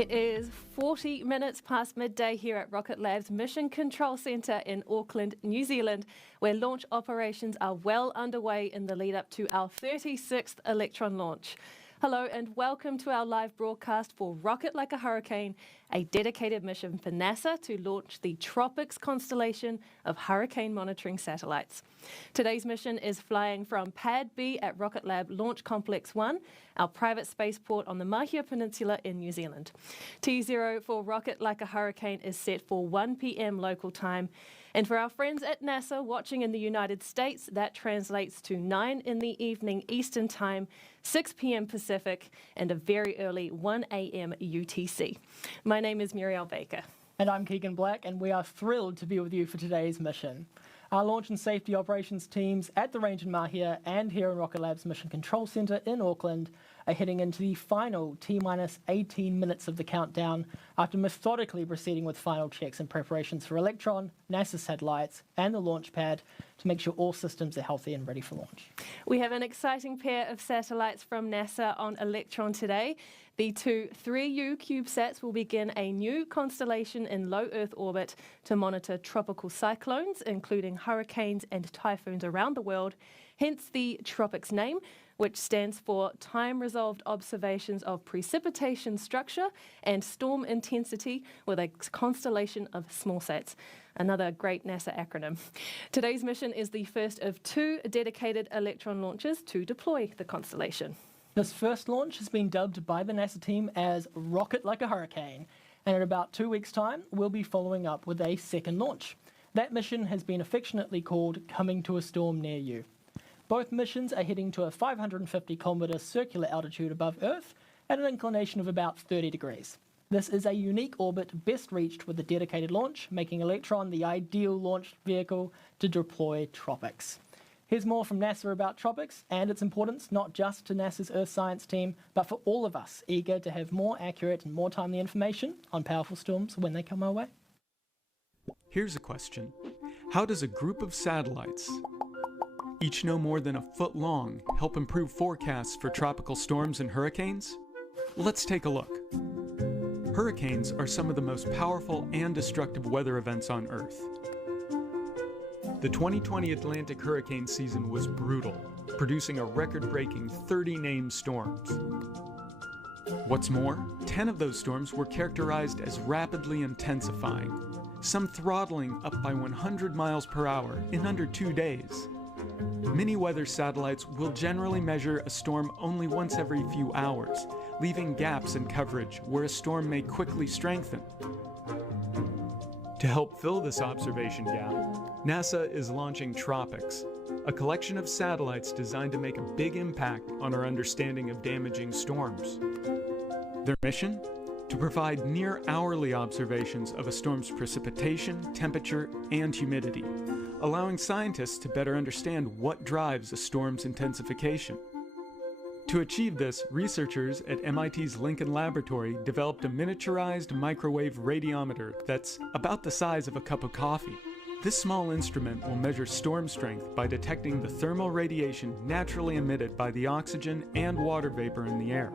It is 40 minutes past midday here at Rocket Lab's Mission Control Centre in Auckland, New Zealand, where launch operations are well underway in the lead up to our 36th Electron launch. Hello and welcome to our live broadcast for Rocket Like a Hurricane, a dedicated mission for NASA to launch the TROPICS constellation of hurricane monitoring satellites. Today's mission is flying from Pad B at Rocket Lab Launch Complex 1, our private spaceport on the Māhia Peninsula in New Zealand. T0 for Rocket Like a Hurricane is set for 1 p.m. local time. And for our friends at NASA watching in the United States, that translates to 9 in the evening Eastern Time, 6 p.m. Pacific, and a very early 1 a.m. UTC. My name is Muriel Baker. And I'm Keegan Black, and we are thrilled to be with you for today's mission. Our launch and safety operations teams at the range in Māhia and here in Rocket Lab's Mission Control Centre in Auckland are heading into the final T-minus 18 minutes of the countdown after methodically proceeding with final checks and preparations for Electron, NASA satellites and the launch pad to make sure all systems are healthy and ready for launch. We have an exciting pair of satellites from NASA on Electron today. The two 3U CubeSats will begin a new constellation in low Earth orbit to monitor tropical cyclones, including hurricanes and typhoons around the world, hence the TROPICS name, which stands for Time-Resolved Observations of Precipitation Structure and Storm Intensity with a Constellation of Smallsats. Another great NASA acronym. Today's mission is the first of 2 dedicated Electron launches to deploy the constellation. This first launch has been dubbed by the NASA team as Rocket Like a Hurricane, and in about 2 weeks' time, we'll be following up with a second launch. That mission has been affectionately called Coming to a Storm Near You. Both missions are heading to a 550 kilometre circular altitude above Earth at an inclination of about 30 degrees. This is a unique orbit best reached with a dedicated launch, making Electron the ideal launch vehicle to deploy TROPICS. Here's more from NASA about TROPICS and its importance not just to NASA's Earth science team, but for all of us eager to have more accurate and more timely information on powerful storms when they come our way. Here's a question. How does a group of satellites, each no more than a foot long, help improve forecasts for tropical storms and hurricanes? Let's take a look. Hurricanes are some of the most powerful and destructive weather events on Earth. The 2020 Atlantic hurricane season was brutal, producing a record-breaking 30 named storms. What's more, 10 of those storms were characterized as rapidly intensifying, some throttling up by 100 miles per hour in under 2 days. Many weather satellites will generally measure a storm only once every few hours, leaving gaps in coverage where a storm may quickly strengthen. To help fill this observation gap, NASA is launching TROPICS, a collection of satellites designed to make a big impact on our understanding of damaging storms. Their mission? To provide near-hourly observations of a storm's precipitation, temperature, and humidity, allowing scientists to better understand what drives a storm's intensification. To achieve this, researchers at MIT's Lincoln Laboratory developed a miniaturized microwave radiometer that's about the size of a cup of coffee. This small instrument will measure storm strength by detecting the thermal radiation naturally emitted by the oxygen and water vapor in the air.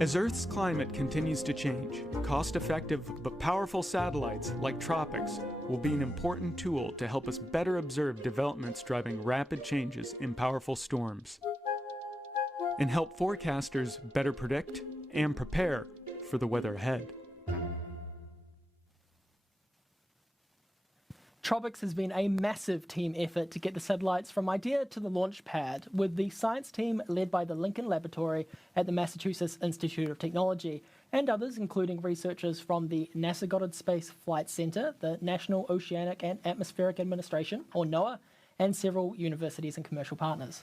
As Earth's climate continues to change, cost-effective but powerful satellites like TROPICS will be an important tool to help us better observe developments driving rapid changes in powerful storms, and help forecasters better predict and prepare for the weather ahead. TROPICS has been a massive team effort to get the satellites from idea to the launch pad, with the science team led by the Lincoln Laboratory at the Massachusetts Institute of Technology, and others including researchers from the NASA Goddard Space Flight Center, the National Oceanic and Atmospheric Administration, or NOAA, and several universities and commercial partners.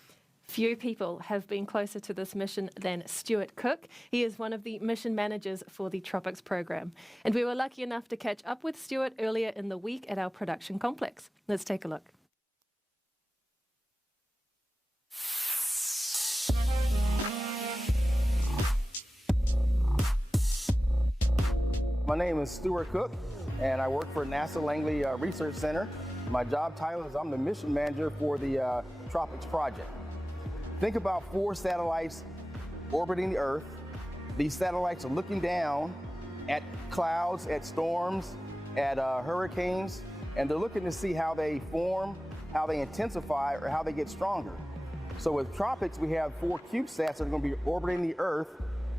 Few people have been closer to this mission than Stuart Cook. He is one of the mission managers for the TROPICS program. And we were lucky enough to catch up with Stuart earlier in the week at our production complex. Let's take a look. My name is Stuart Cook, and I work for NASA Langley Research Center. My job title is I'm the mission manager for the TROPICS project. Think about 4 satellites orbiting the Earth These satellites are looking down at clouds, at storms, at hurricanes, and they're looking to see how they form, how they intensify, or how they get stronger. So with TROPICS, we have 4 CubeSats that are going to be orbiting the Earth.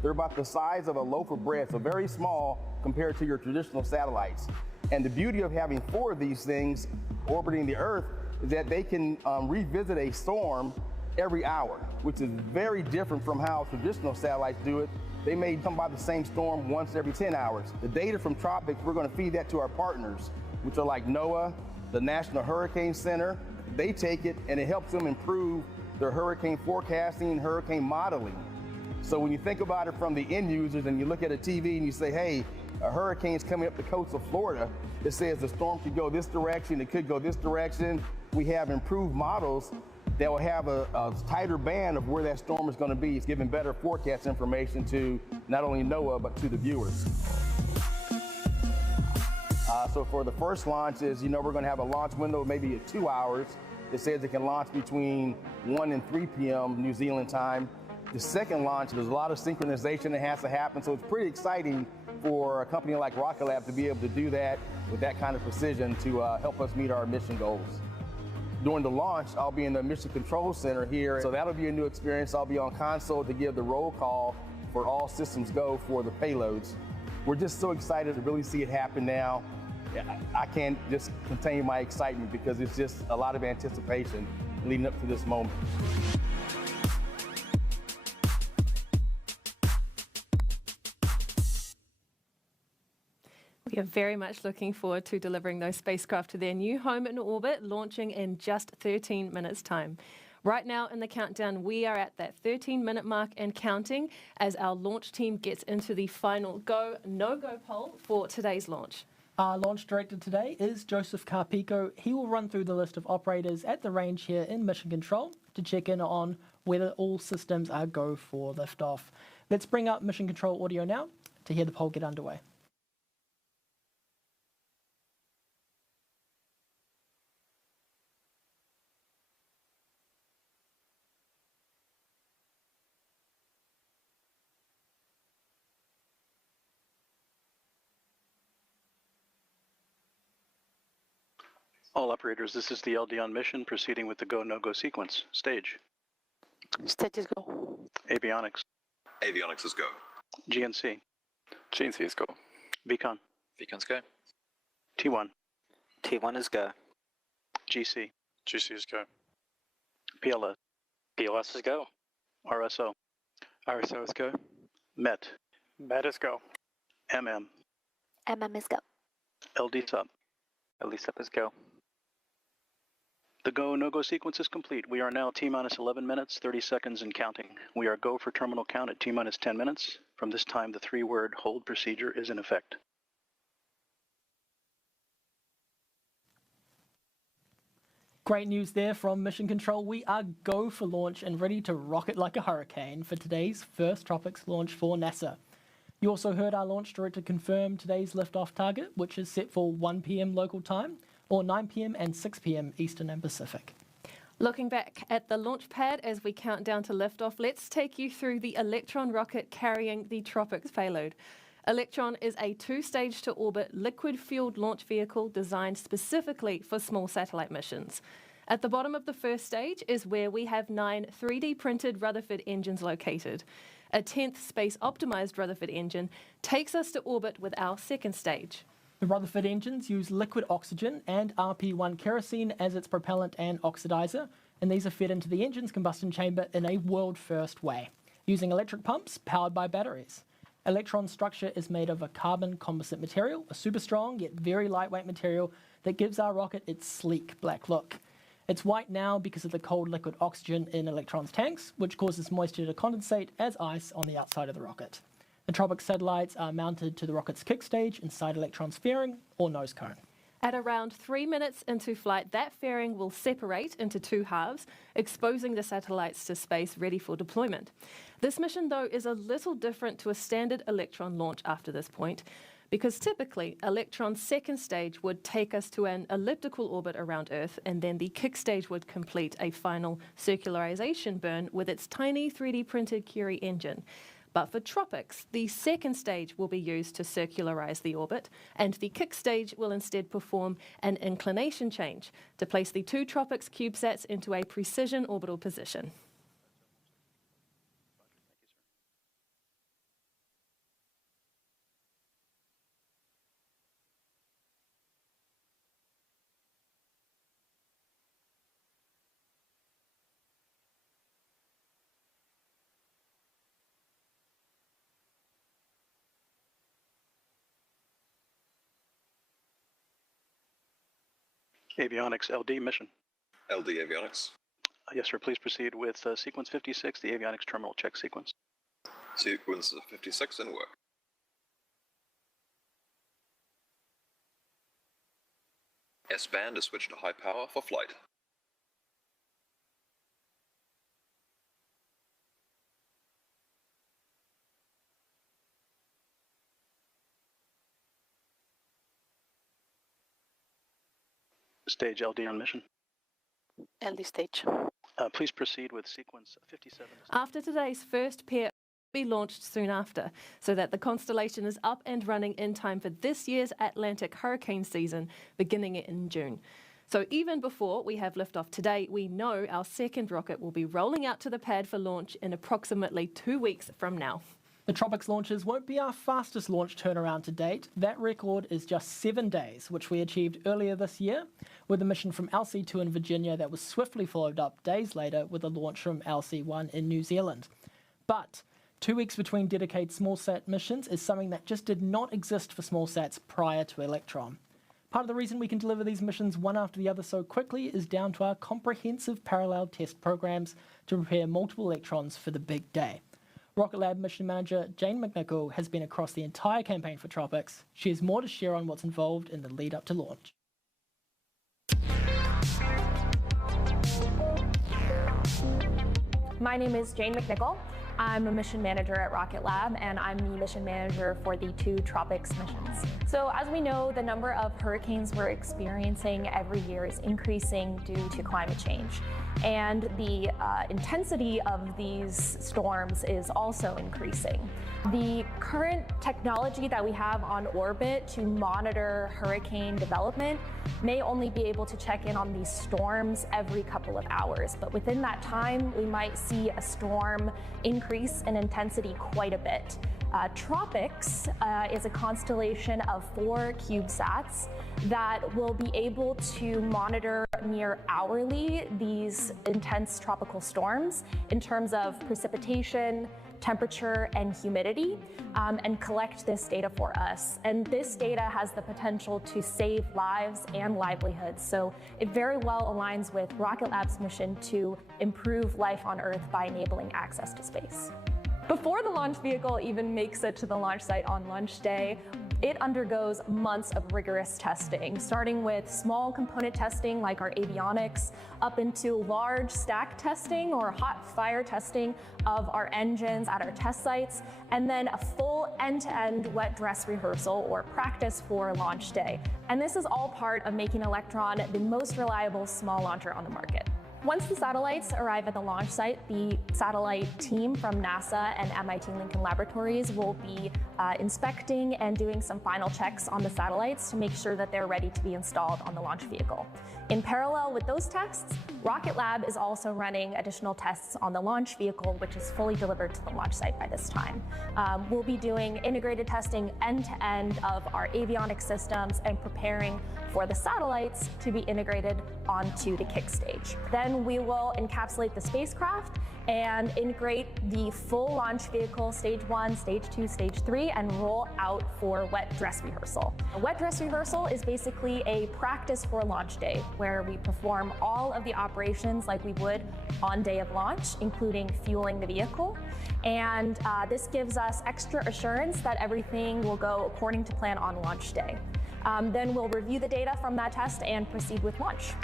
They're about the size of a loaf of bread, so very small compared to your traditional satellites. And the beauty of having 4 of these things orbiting the Earth is that they can revisit a storm every hour, which is very different from how traditional satellites do it. They may come by the same storm once every 10 hours. The data from TROPICS, we're going to feed that to our partners, which are like NOAA, the National Hurricane Center. They take it and it helps them improve their hurricane forecasting and hurricane modeling. So when you think about it from the end users and you look at a TV and you say, hey, a hurricane's coming up the coast of Florida, it says the storm could go this direction, it could go this direction. We have improved models that will have a tighter band of where that storm is going to be. It's giving better forecast information to not only NOAA, but to the viewers. So for the first launch is, we're going to have a launch window of maybe 2 hours. It says it can launch between 1 and 3 p.m. New Zealand time. The second launch, there's a lot of synchronization that has to happen, so it's pretty exciting for a company like Rocket Lab to be able to do that with that kind of precision to help us meet our mission goals. During the launch, I'll be in the Mission Control Center here, so that'll be a new experience. I'll be on console to give the roll call for all systems go for the payloads. We're just so excited to really see it happen now. I can't just contain my excitement because it's just a lot of anticipation leading up to this moment. We are very much looking forward to delivering those spacecraft to their new home in orbit, launching in just 13 minutes' time. Right now in the countdown, we are at that 13-minute mark and counting as our launch team gets into the final go, no-go poll for today's launch. Our launch director today is Joseph Carpico. He will run through the list of operators at the range here in Mission Control to check in on whether all systems are go for liftoff. Let's bring up Mission Control audio now to hear the poll get underway. All operators, this is the LD on mission, proceeding with the go, no-go sequence. Stage. Stage is go. Avionics. Avionics is go. GNC. GNC is go. VCON. VCON's go. T1. T1 is go. GC. GC is go. PLS. PLS is go. RSO. RSO is go. MET. MET is go. MM. MM is go. LD sub. LD sub is go. The go, no-go sequence is complete. We are now T-minus 11 minutes, 30 seconds and counting. We are go for terminal count at T-minus 10 minutes. From this time, the 3-word hold procedure is in effect. Great news there from Mission Control. We are go for launch and ready to rocket like a hurricane for today's first TROPICS launch for NASA. You also heard our launch director confirm today's liftoff target, which is set for 1 p.m. local time, or 9 p.m. and 6 p.m. Eastern and Pacific. Looking back at the launch pad as we count down to liftoff, let's take you through the Electron rocket carrying the TROPICS payload. Electron is a 2-stage-to-orbit liquid-fueled launch vehicle designed specifically for small satellite missions. At the bottom of the first stage is where we have 9 3D-printed Rutherford engines located. A 10th space-optimized Rutherford engine takes us to orbit with our second stage. The Rutherford engines use liquid oxygen and RP1 kerosene as its propellant and oxidizer, and these are fed into the engine's combustion chamber in a world-first way, using electric pumps powered by batteries. Electron's structure is made of a carbon composite material, a super strong yet very lightweight material that gives our rocket its sleek black look. It's white now because of the cold liquid oxygen in Electron's tanks, which causes moisture to condensate as ice on the outside of the rocket. The TROPICS satellites are mounted to the rocket's kick stage inside Electron's fairing or nose cone. At around 3 minutes into flight, that fairing will separate into 2 halves, exposing the satellites to space ready for deployment. This mission, though, is a little different to a standard Electron launch after this point, because typically Electron's second stage would take us to an elliptical orbit around Earth, and then the kick stage would complete a final circularization burn with its tiny 3D printed Curie engine. But for TROPICS, the second stage will be used to circularize the orbit, and the kick stage will instead perform an inclination change to place the two TROPICS CubeSats into a precision orbital position. Avionics LD mission. LD avionics. Yes, sir. Please proceed with sequence 56, the avionics terminal check sequence. Sequence 56 in work. S-band is switched to high power for flight. Stage LD on mission. LD stage. Please proceed with sequence 57. After today's first pair will be launched soon after, so that the constellation is up and running in time for this year's Atlantic hurricane season, beginning in June. So even before we have liftoff today, we know our second rocket will be rolling out to the pad for launch in approximately 2 weeks from now. The TROPICS launches won't be our fastest launch turnaround to date. That record is just 7 days, which we achieved earlier this year with a mission from LC2 in Virginia that was swiftly followed up days later with a launch from LC1 in New Zealand. But 2 weeks between dedicated smallsat missions is something that just did not exist for smallsats prior to Electron. Part of the reason we can deliver these missions one after the other so quickly is down to our comprehensive parallel test programs to prepare multiple Electrons for the big day. Rocket Lab mission manager Jane McNichol has been across the entire campaign for TROPICS. She has more to share on what's involved in the lead up to launch. My name is Jane McNichol. I'm a mission manager at Rocket Lab, and I'm the mission manager for the 2 TROPICS missions. So as we know, the number of hurricanes we're experiencing every year is increasing due to climate change. And the intensity of these storms is also increasing. The current technology that we have on orbit to monitor hurricane development may only be able to check in on these storms every couple of hours, but within that time, we might see a storm increase in intensity quite a bit. TROPICS is a constellation of 4 CubeSats that will be able to monitor near hourly these intense tropical storms in terms of precipitation, temperature, and humidity, and collect this data for us. And this data has the potential to save lives and livelihoods, so it very well aligns with Rocket Lab's mission to improve life on Earth by enabling access to space. Before the launch vehicle even makes it to the launch site on launch day, it undergoes months of rigorous testing, starting with small component testing like our avionics, up into large stack testing or hot fire testing of our engines at our test sites, and then a full end-to-end wet dress rehearsal or practice for launch day. And this is all part of making Electron the most reliable small launcher on the market. Once the satellites arrive at the launch site, the satellite team from NASA and MIT Lincoln Laboratories will be inspecting and doing some final checks on the satellites to make sure that they're ready to be installed on the launch vehicle. In parallel with those tests, Rocket Lab is also running additional tests on the launch vehicle, which is fully delivered to the launch site by this time. We'll be doing integrated testing end-to-end of our avionics systems and preparing for the satellites to be integrated onto the kick stage. Then we will encapsulate the spacecraft and integrate the full launch vehicle, stage 1, stage 2, stage 3, and roll out for wet dress rehearsal. A wet dress rehearsal is basically a practice for launch day, where we perform all of the operations like we would on day of launch, including fueling the vehicle. And this gives us extra assurance that everything will go according to plan on launch day. Then we'll review the data from that test and proceed with launch.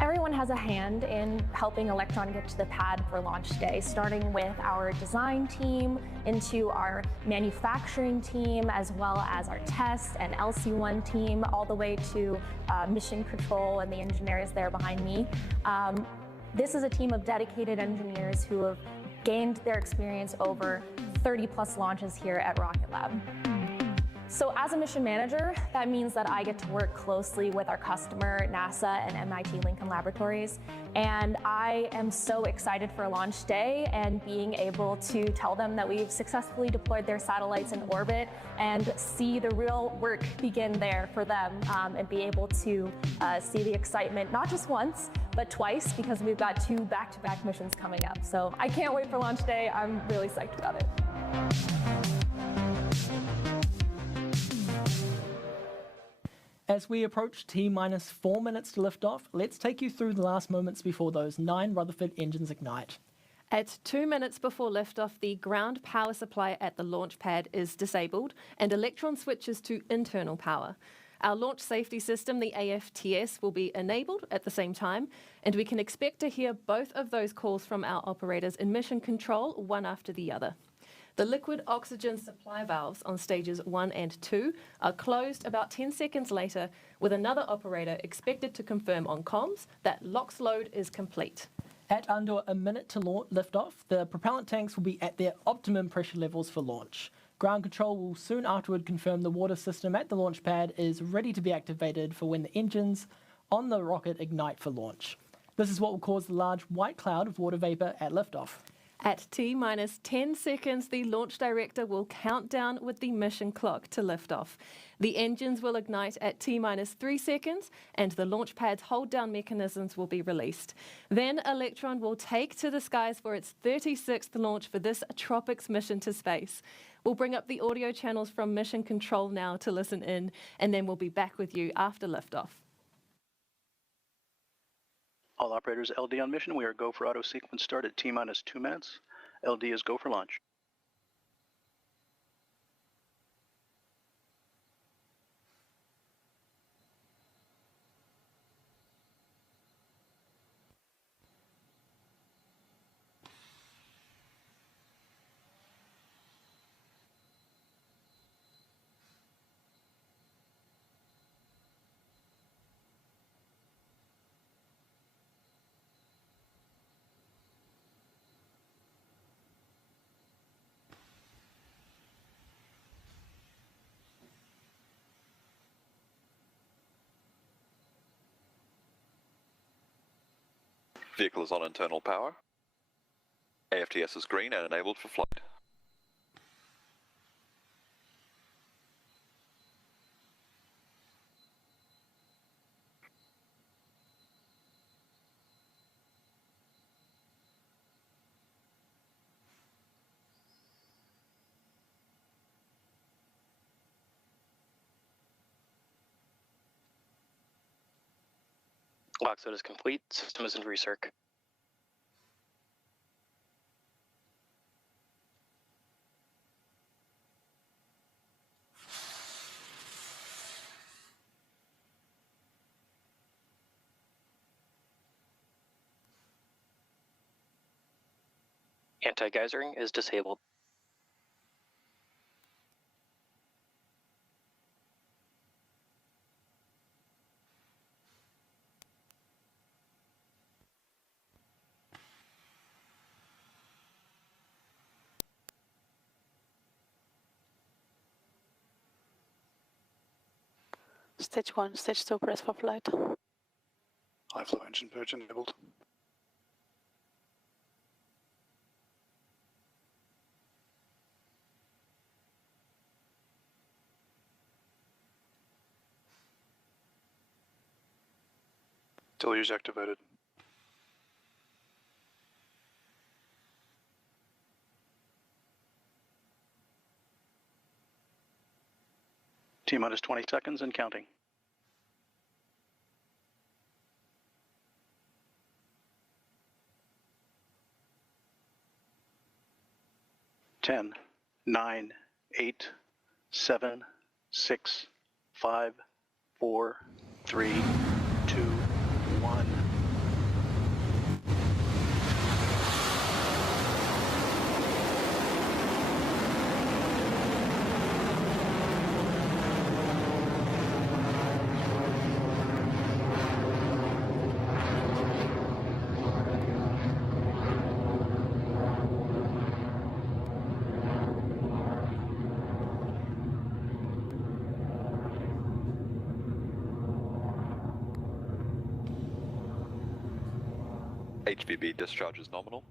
Everyone has a hand in helping Electron get to the pad for launch day, starting with our design team, into our manufacturing team, as well as our test and LC1 team, all the way to mission control and the engineers there behind me. This is a team of dedicated engineers who have gained their experience over 30 plus launches here at Rocket Lab. So as a mission manager, that means that I get to work closely with our customer, NASA and MIT Lincoln Laboratories. And I am so excited for launch day and being able to tell them that we've successfully deployed their satellites in orbit and see the real work begin there for them, and be able to see the excitement, not just once, but twice, because we've got 2 back-to-back missions coming up. So I can't wait for launch day. I'm really psyched about it. As we approach T-minus 4 minutes to liftoff, let's take you through the last moments before those 9 Rutherford engines ignite. At 2 minutes before liftoff, the ground power supply at the launch pad is disabled and Electron switches to internal power. Our launch safety system, the AFTS, will be enabled at the same time, and we can expect to hear both of those calls from our operators in mission control, one after the other. The liquid oxygen supply valves on stages 1 and 2 are closed about 10 seconds later, with another operator expected to confirm on comms that LOX load is complete. At under a minute to liftoff, the propellant tanks will be at their optimum pressure levels for launch. Ground control will soon afterward confirm the water system at the launch pad is ready to be activated for when the engines on the rocket ignite for launch. This is what will cause the large white cloud of water vapor at liftoff. At T-minus 10 seconds, the launch director will count down with the mission clock to liftoff. The engines will ignite at T-minus 3 seconds, and the launch pad's hold-down mechanisms will be released. Then Electron will take to the skies for its 36th launch for this TROPICS mission to space. We'll bring up the audio channels from mission control now to listen in, and then we'll be back with you after liftoff. All operators LD on mission. We are go for auto sequence start at T-minus 2 minutes. LD is go for launch. Vehicle is on internal power. AFTS is green and enabled for flight. Lock load is complete. System is in recirc. Anti-geysering is disabled. Stage 1, stage 2, press for flight. High flow engine purge enabled. Deluge activated. T-minus 20 seconds and counting. Ten, 9, 8, 7, 6, 5, 4, 3, 2, 1. HVB discharge is nominal.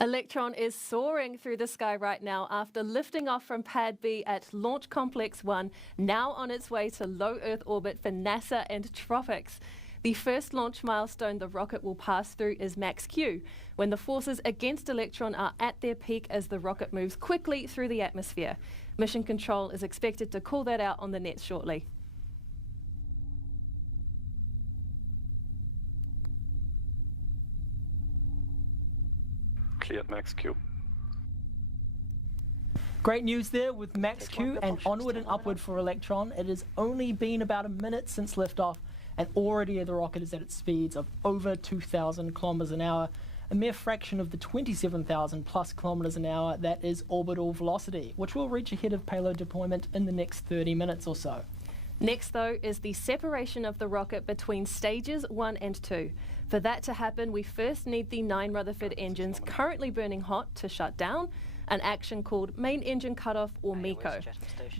Electron is soaring through the sky right now after lifting off from Pad B at Launch Complex 1, now on its way to low Earth orbit for NASA and TROPICS. The first launch milestone the rocket will pass through is Max Q, when the forces against Electron are at their peak as the rocket moves quickly through the atmosphere. Mission Control is expected to call that out on the net shortly. Cleared Max Q. Great news there with Max Q and onward and upward for Electron. It has only been about a minute since liftoff, and already the rocket is at its speeds of over 2,000 kilometers an hour, a mere fraction of the 27,000 plus kilometers an hour that is orbital velocity, which will reach ahead of payload deployment in the next 30 minutes or so. Next, though, is the separation of the rocket between stages 1 and 2. For that to happen, we first need the 9 Rutherford engines currently burning hot to shut down, an action called main engine cutoff or MECO.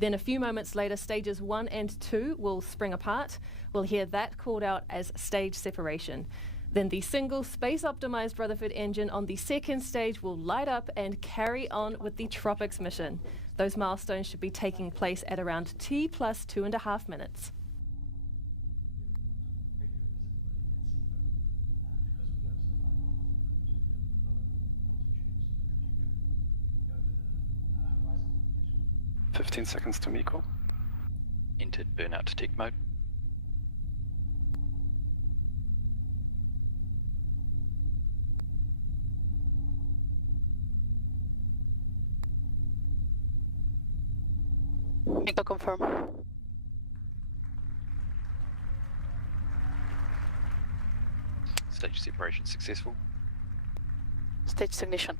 Then a few moments later, stages 1 and 2 will spring apart. We'll hear that called out as stage separation. Then the single space-optimized Rutherford engine on the second stage will light up and carry on with the TROPICS mission. Those milestones should be taking place at around T plus 2.5 minutes. "15 seconds to MECO. Entered burnout detect mode. MECO confirm. Stage separation successful. Stage ignition.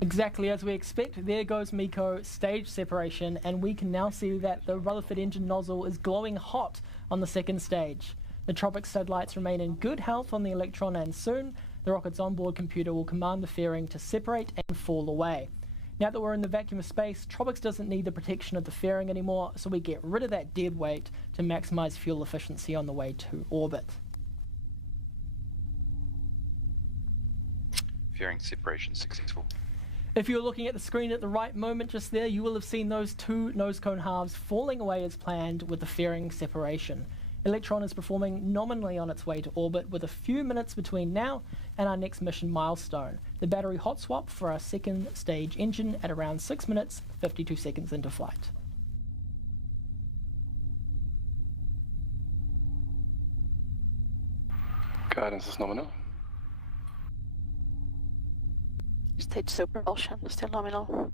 Exactly as we expect, there goes MECO, stage separation, and we can now see that the Rutherford engine nozzle is glowing hot on the second stage. The TROPICS satellites remain in good health on the Electron, and soon the rocket's onboard computer will command the fairing to separate and fall away. Now that we're in the vacuum of space, TROPICS doesn't need the protection of the fairing anymore, so we get rid of that dead weight to maximize fuel efficiency on the way to orbit. Fairing separation successful. If you're looking at the screen at the right moment just there, you will have seen those 2 nose cone halves falling away as planned with the fairing separation. Electron is performing nominally on its way to orbit with a few minutes between now and our next mission milestone, the battery hot swap for our second stage engine at around 6 minutes, 52 seconds into flight. Guidance is nominal. Stage 2 propulsion, still nominal.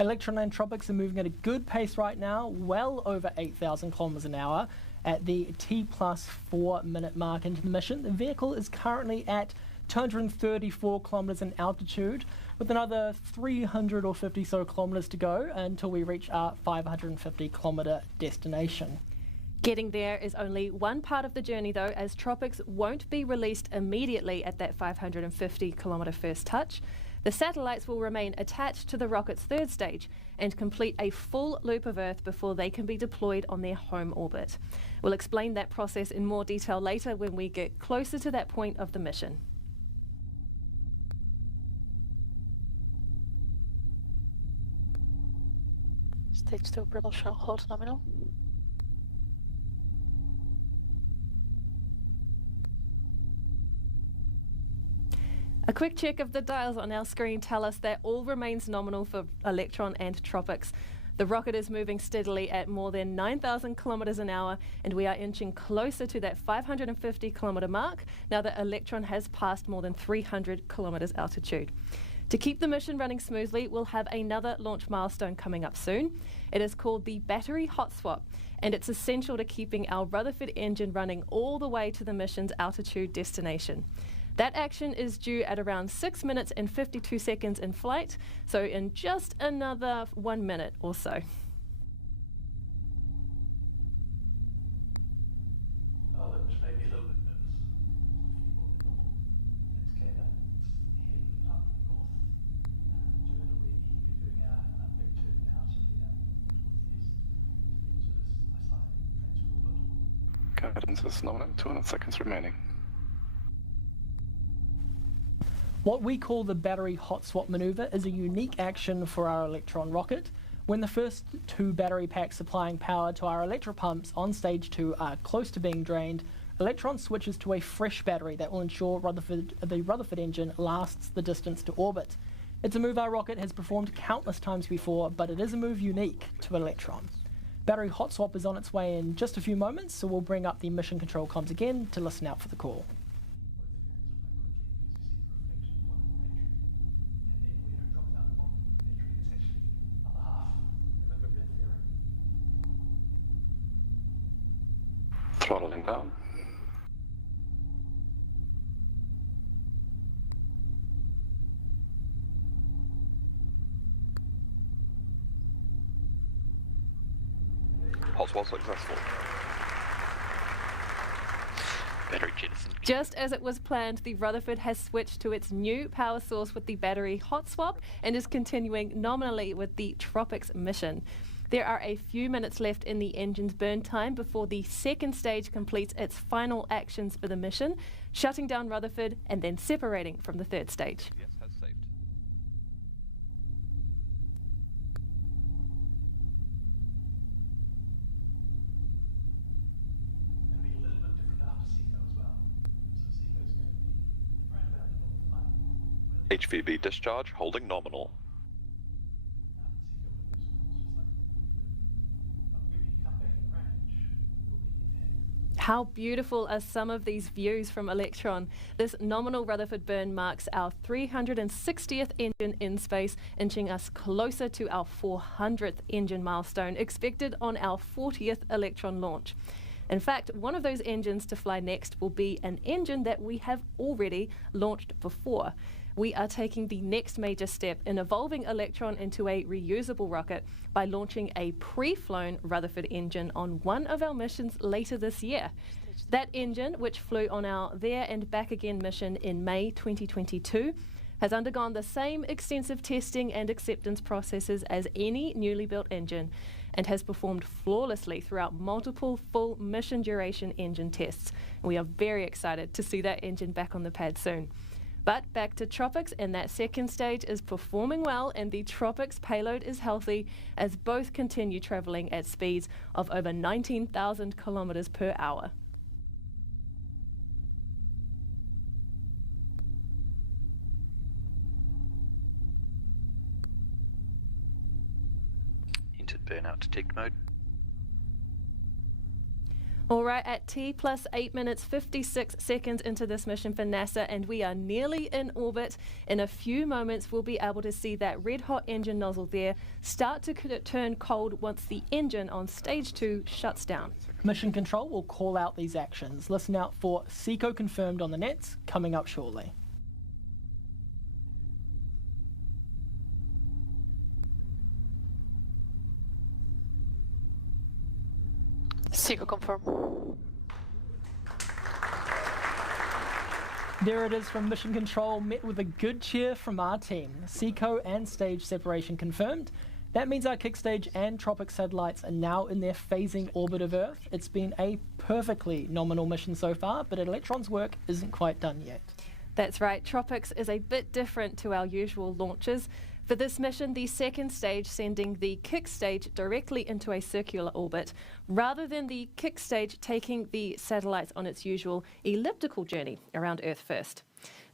Electron and TROPICS are moving at a good pace right now, well over 8,000 kilometers an hour at the T plus 4 minute mark into the mission. The vehicle is currently at 234 kilometers in altitude, with another 300 or 50 so kilometers to go until we reach our 550 kilometer destination. Getting there is only one part of the journey though, as TROPICS won't be released immediately at that 550 kilometer first touch. The satellites will remain attached to the rocket's third stage and complete a full loop of Earth before they can be deployed on their home orbit. We'll explain that process in more detail later when we get closer to that point of the mission. Stage 2 propulsion holds nominal. A quick check of the dials on our screen tell us that all remains nominal for Electron and TROPICS. The rocket is moving steadily at more than 9,000 kilometers an hour, and we are inching closer to that 550 kilometer mark now that Electron has passed more than 300 kilometers altitude. To keep the mission running smoothly, we'll have another launch milestone coming up soon. It is called the battery hot swap, and it's essential to keeping our Rutherford engine running all the way to the mission's altitude destination. That action is due at around 6 minutes and 52 seconds in flight, so in just another 1 minute or so. Guidance is nominal, 200 seconds remaining. What we call the battery hot swap maneuver is a unique action for our Electron rocket. When the first 2 battery packs supplying power to our electropumps on stage 2 are close to being drained, Electron switches to a fresh battery that will ensure the Rutherford engine lasts the distance to orbit. It's a move our rocket has performed countless times before, but it is a move unique to Electron. Battery hot swap is on its way in just a few moments, so we'll bring up the mission control comms again to listen out for the call. Throttling down. Hot swap successful. Battery jettison. Just as it was planned, the Rutherford has switched to its new power source with the battery hot swap and is continuing nominally with the TROPICS mission. There are a few minutes left in the engine's burn time before the second stage completes its final actions for the mission, shutting down Rutherford and then separating from the third stage. Yes, has saved. HVB discharge holding nominal. How beautiful are some of these views from Electron? This nominal Rutherford burn marks our 360th engine in space, inching us closer to our 400th engine milestone, expected on our 40th Electron launch. In fact, one of those engines to fly next will be an engine that we have already launched before. We are taking the next major step in evolving Electron into a reusable rocket by launching a pre-flown Rutherford engine on one of our missions later this year. That engine, which flew on our There and Back Again mission in May 2022, has undergone the same extensive testing and acceptance processes as any newly built engine and has performed flawlessly throughout multiple full mission duration engine tests. We are very excited to see that engine back on the pad soon. But back to TROPICS, and that second stage is performing well and the TROPICS payload is healthy as both continue travelling at speeds of over 19,000 kilometres per hour. Entered burnout detect mode. All right, at T plus 8 minutes 56 seconds into this mission for NASA, and we are nearly in orbit. In a few moments, we'll be able to see that red hot engine nozzle there start to turn cold once the engine on stage 2 shuts down. Mission control will call out these actions. Listen out for SECO confirmed on the nets coming up shortly. SECO confirm. There it is from Mission Control, met with a good cheer from our team. SECO and stage separation confirmed. That means our kick stage and TROPICS satellites are now in their phasing orbit of Earth. It's been a perfectly nominal mission so far, but Electron's work isn't quite done yet. That's right, TROPICS is a bit different to our usual launches. For this mission, the second stage sending the kick stage directly into a circular orbit, rather than the kick stage taking the satellites on its usual elliptical journey around Earth first.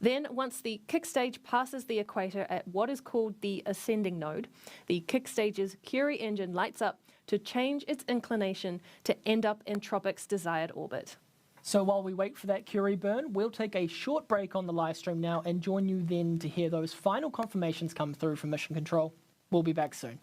Then, once the kick stage passes the equator at what is called the ascending node, the kick stage's Curie engine lights up to change its inclination to end up in TROPICS' desired orbit. So while we wait for that Curie burn, we'll take a short break on the live stream now and join you then to hear those final confirmations come through from Mission Control. We'll be back soon.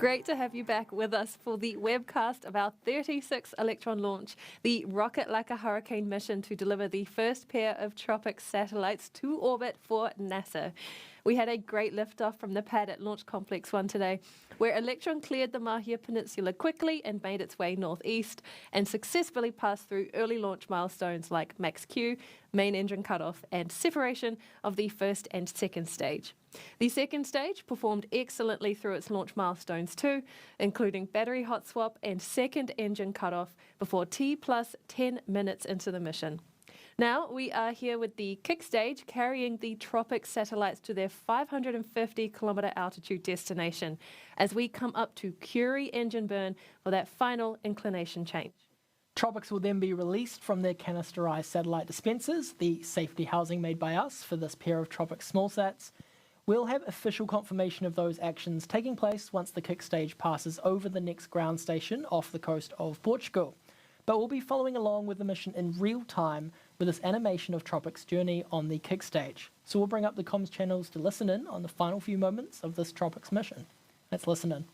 Great to have you back with us for the webcast of our 36th Electron launch, the Rocket Like a Hurricane mission to deliver the first pair of TROPICS satellites to orbit for NASA. We had a great liftoff from the pad at Launch Complex 1 today, where Electron cleared the Māhia Peninsula quickly and made its way northeast and successfully passed through early launch milestones like max Q, main engine cutoff, and separation of the first and second stage. The second stage performed excellently through its launch milestones too, including battery hot swap and second engine cutoff before T plus 10 minutes into the mission. Now we are here with the kick stage carrying the TROPICS satellites to their 550-kilometre altitude destination as we come up to Curie engine burn for that final inclination change. TROPICS will then be released from their canisterized satellite dispensers, the safety housing made by us for this pair of TROPICS Smallsats. We'll have official confirmation of those actions taking place once the kick stage passes over the next ground station off the coast of Portugal. But we'll be following along with the mission in real time with this animation of TROPICS' journey on the kick stage. So we'll bring up the comms channels to listen in on the final few moments of this TROPICS mission. Let's listen in.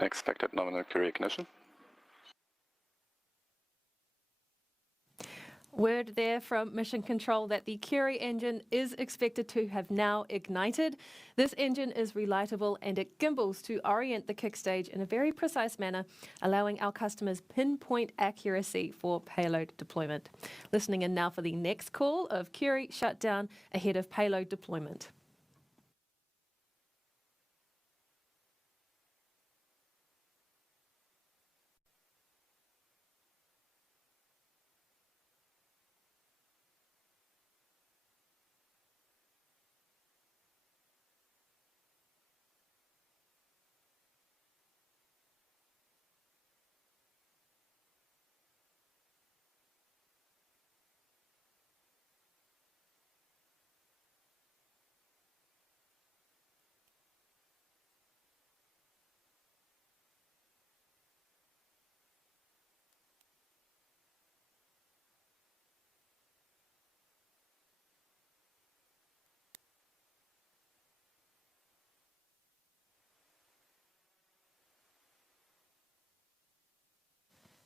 Expected nominal Curie ignition. Word there from Mission Control that the Curie engine is expected to have now ignited. This engine is relightable and it gimbals to orient the kick stage in a very precise manner, allowing our customers pinpoint accuracy for payload deployment. Listening in now for the next call of Curie shutdown ahead of payload deployment.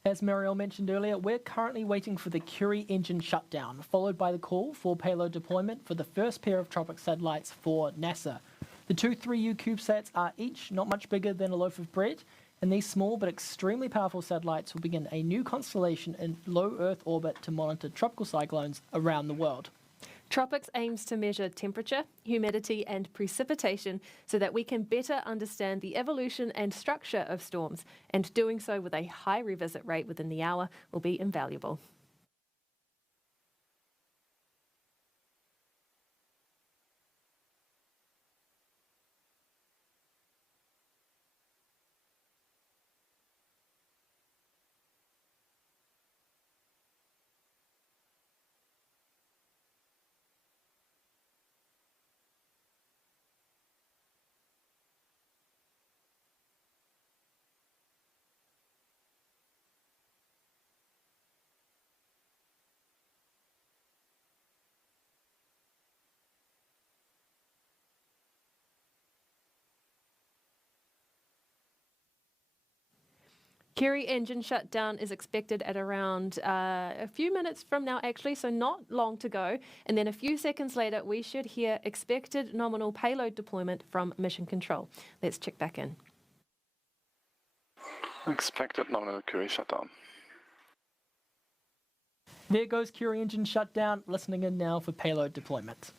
As Mariel mentioned earlier, we're currently waiting for the Curie engine shutdown, followed by the call for payload deployment for the first pair of TROPICS satellites for NASA. The two 3U CubeSats are each not much bigger than a loaf of bread, and these small but extremely powerful satellites will begin a new constellation in low Earth orbit to monitor tropical cyclones around the world. TROPICS aims to measure temperature, humidity and precipitation so that we can better understand the evolution and structure of storms, and doing so with a high revisit rate within the hour will be invaluable. Curie engine shutdown is expected at around a few minutes from now, actually, so not long to go. And then a few seconds later, we should hear expected nominal payload deployment from Mission Control. Let's check back in. Expected nominal Curie shutdown. There goes Curie engine shutdown, listening in now for payload deployment.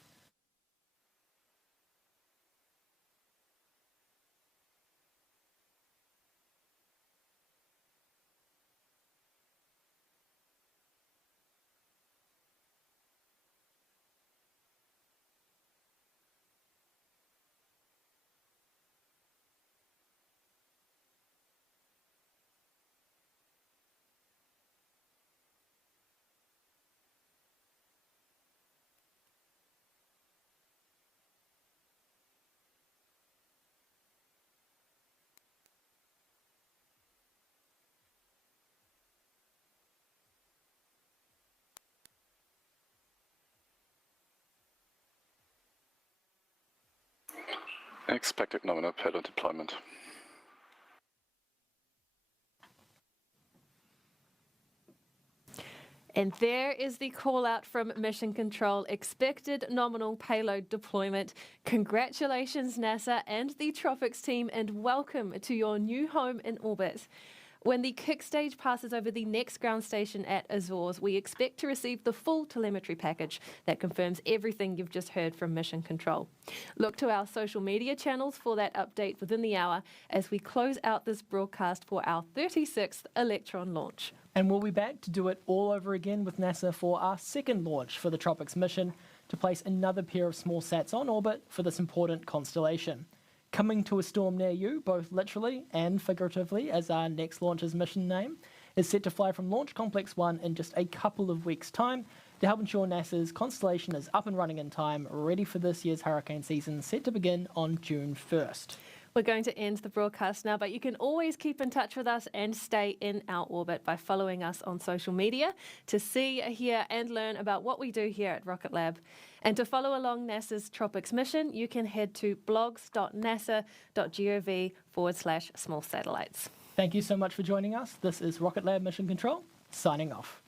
Expected nominal payload deployment. And there is the call out from Mission Control, expected nominal payload deployment. Congratulations, NASA and the TROPICS team, and welcome to your new home in orbit. When the kick stage passes over the next ground station at Azores, we expect to receive the full telemetry package that confirms everything you've just heard from Mission Control. Look to our social media channels for that update within the hour as we close out this broadcast for our 36th Electron launch. And we'll be back to do it all over again with NASA for our second launch for the TROPICS mission to place another pair of small sats on orbit for this important constellation. Coming to a storm near you, both literally and figuratively, as our next launch's mission name, is set to fly from Launch Complex 1 in just a couple of weeks' time to help ensure NASA's Constellation is up and running in time, ready for this year's hurricane season, set to begin on June 1st. We're going to end the broadcast now, but you can always keep in touch with us and stay in our orbit by following us on social media to see, hear and learn about what we do here at Rocket Lab. And to follow along NASA's TROPICS mission, you can head to blogs.nasa.gov/small satellites. Thank you so much for joining us. This is Rocket Lab Mission Control, signing off.